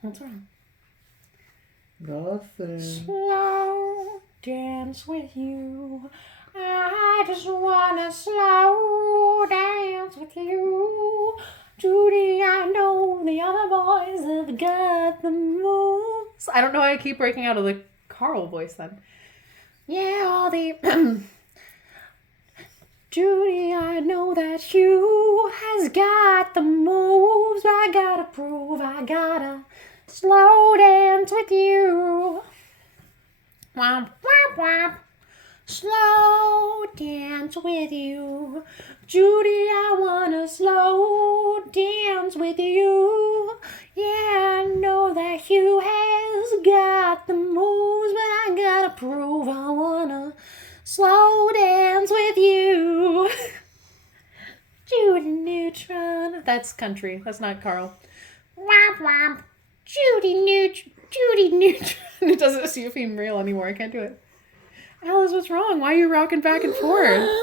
What's wrong? Nothing. Slow dance with you. I just wanna slow dance with you. Judy, I know the other boys have got the moves. I don't know why I keep breaking out of the Carl voice then. Yeah, all the... Judy, I know that Hugh has got the moves. I gotta prove I gotta slow dance with you. Womp, womp, womp. Slow dance with you. Judy, I wanna slow dance with you. Yeah, I know that Hugh has got the moves, but I gotta prove I wanna slow dance with you. Judy Neutron. That's country. That's not Carl. Womp womp. Judy Neutron. It doesn't seem real anymore. I can't do it. Alice, what's wrong? Why are you rocking back and forth?